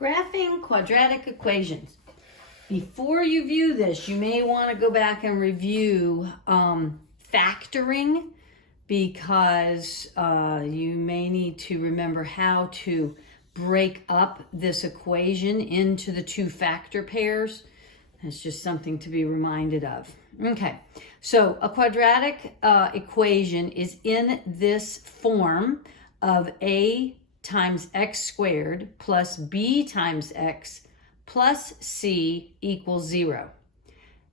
Graphing quadratic equations. Before you view this, you may want to go back and review factoring, because you may need to remember how to break up this equation into the two factor pairs. It's just something to be reminded of. Okay, so a quadratic equation is in this form of a times x squared plus b times x plus c equals 0.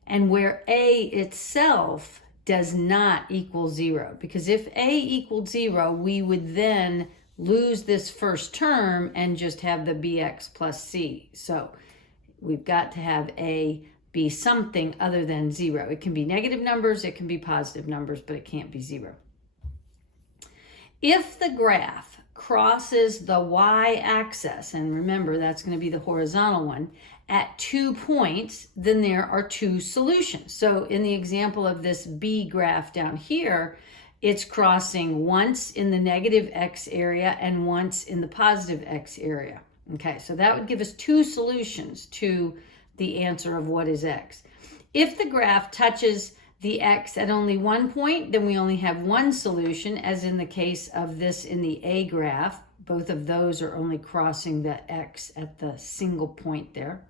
And where a itself does not equal 0, because if a equaled 0, we would then lose this first term and just have the bx plus c. So we've got to have a be something other than 0. It can be negative numbers, it can be positive numbers, but it can't be 0. If the graph crosses the y-axis, and remember that's going to be the horizontal one, at 2 points, then there are two solutions. So in the example of this B graph down here, it's crossing once in the negative x area and once in the positive x area. Okay, so that would give us two solutions to the answer of what is x. If the graph touches the x at only 1 point, then we only have one solution, as in the case of this in the A graph. Both of those are only crossing the x at the single point there.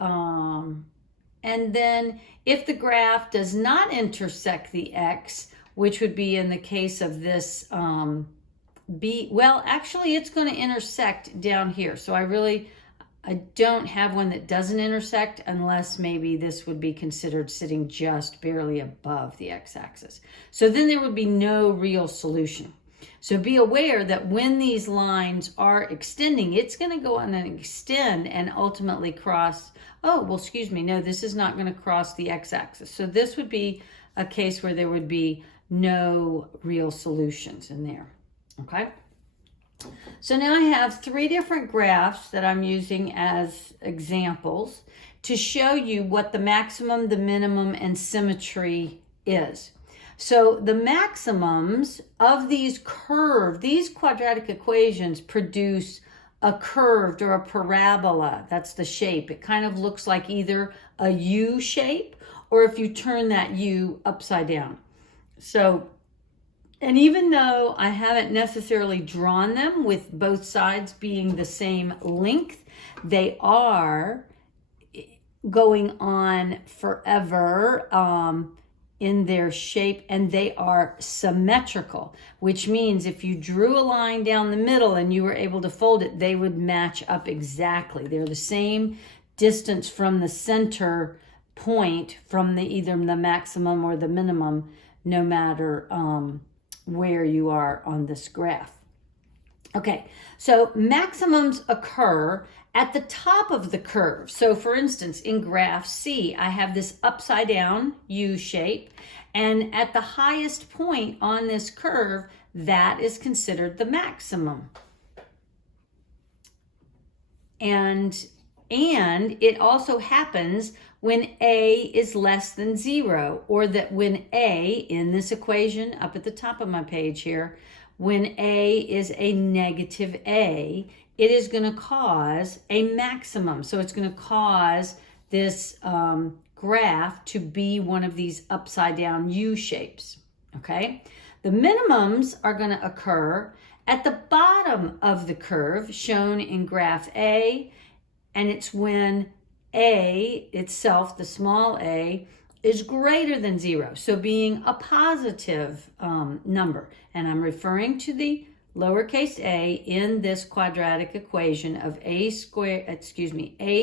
And then if the graph does not intersect the x, which would be in the case of this B, well, actually it's going to intersect down here. So I don't have one that doesn't intersect, unless maybe this would be considered sitting just barely above the x-axis. So then there would be no real solution. So be aware that when these lines are extending, it's going to go on and extend and ultimately cross, this is not going to cross the x-axis. So this would be a case where there would be no real solutions in there, okay? So now I have 3 different graphs that I'm using as examples to show you what the maximum, the minimum, and symmetry is. So the maximums of these quadratic equations produce a curved or a parabola. That's the shape. It kind of looks like either a U shape, or if you turn that U upside down. So, and even though I haven't necessarily drawn them with both sides being the same length, they are going on forever in their shape, and they are symmetrical, which means if you drew a line down the middle and you were able to fold it, they would match up exactly. They're the same distance from the center point from either the maximum or the minimum, no matter where you are on this graph. Okay, so maximums occur at the top of the curve. So for instance, in graph C, I have this upside down U shape, and at the highest point on this curve, that is considered the maximum. And it also happens when A is less than 0, or that when A, in this equation up at the top of my page here, when A is a negative A, it is going to cause a maximum. So it's going to cause this graph to be one of these upside down U shapes, okay? The minimums are going to occur at the bottom of the curve, shown in graph A, and it's when A itself, the small a, is greater than 0, so being a positive number. And I'm referring to the lowercase a in this quadratic equation of a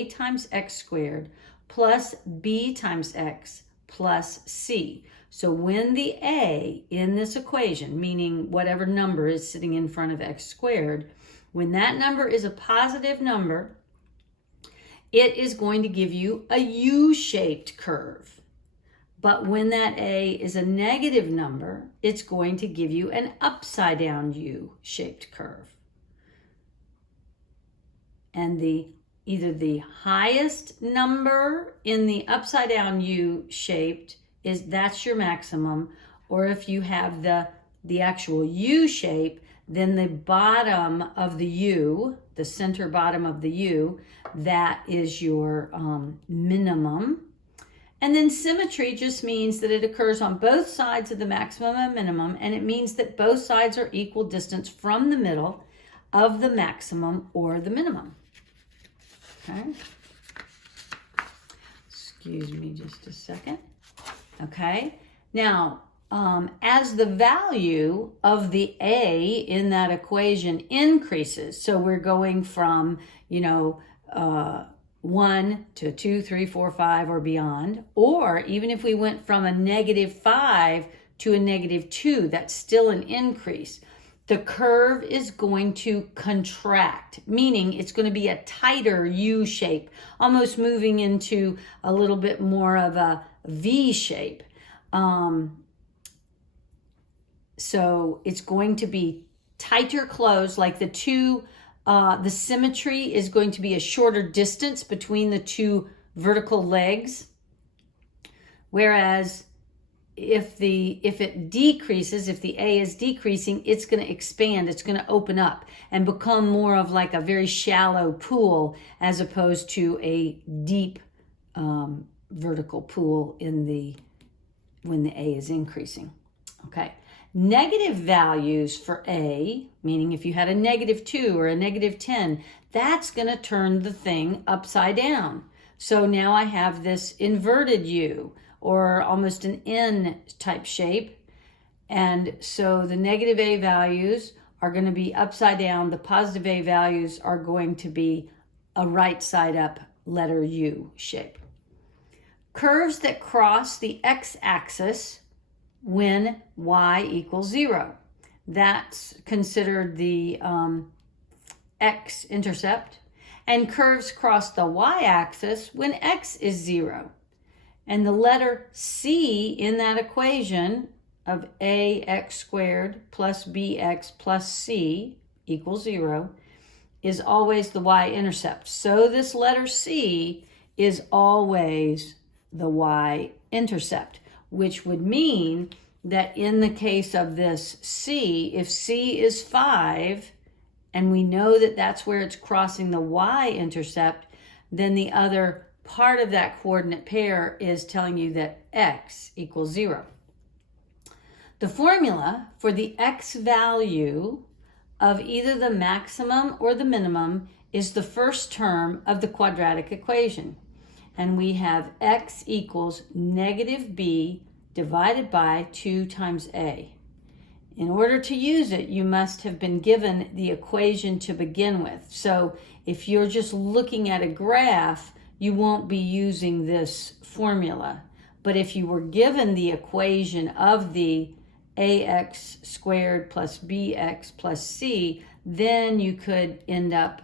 times x squared plus b times x plus c. So when the a in this equation, meaning whatever number is sitting in front of x squared, when that number is a positive number, it is going to give you a U-shaped curve. But when that A is a negative number, it's going to give you an upside down U-shaped curve. And either the highest number in the upside down U-shaped that's your maximum, or if you have the actual U shape, then the bottom of the U, the center bottom of the U, that is your minimum. And then symmetry just means that it occurs on both sides of the maximum and minimum, and it means that both sides are equal distance from the middle of the maximum or the minimum. Okay. Excuse me just a second. Okay. Now, as the value of the A in that equation increases, so we're going from, 1 to 2, 3, 4, 5 or beyond, or even if we went from a -5 to a -2, that's still an increase. The curve is going to contract, meaning it's going to be a tighter U shape, almost moving into a little bit more of a V shape. So it's going to be tighter closed, like the symmetry is going to be a shorter distance between the two vertical legs. Whereas if it decreases, if the A is decreasing, it's going to expand, it's going to open up and become more of like a very shallow pool as opposed to a deep vertical pool when the A is increasing. Okay. Negative values for A, meaning if you had a -2 or a -10, that's going to turn the thing upside down. So now I have this inverted U, or almost an N type shape. And so the negative A values are going to be upside down. The positive A values are going to be a right side up letter U shape. Curves that cross the x-axis when y equals 0. That's considered the x-intercept. And curves cross the y-axis when x is 0. And the letter C in that equation of ax squared plus bx plus c equals 0 is always the y-intercept. So this letter C is always the y-intercept, which would mean that in the case of this C, if C is 5, and we know that that's where it's crossing the y-intercept, then the other part of that coordinate pair is telling you that x equals 0. The formula for the x value of either the maximum or the minimum is the first term of the quadratic equation. And we have x equals -b divided by 2 times a. In order to use it, you must have been given the equation to begin with. So if you're just looking at a graph, you won't be using this formula. But if you were given the equation of the ax squared plus bx plus c, then you could end up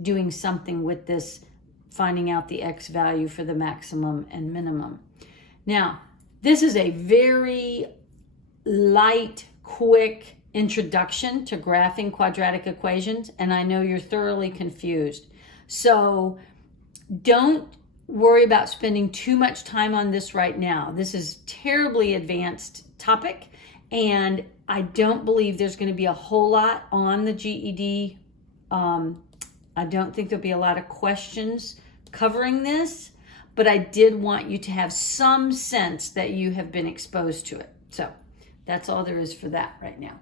doing something with this, finding out the x value for the maximum and minimum. Now, this is a very light, quick introduction to graphing quadratic equations, and I know you're thoroughly confused. So don't worry about spending too much time on this right now. This is terribly advanced topic, and I don't believe there's going to be a whole lot on the GED. I don't think there'll be a lot of questions covering this, but I did want you to have some sense that you have been exposed to it. So that's all there is for that right now.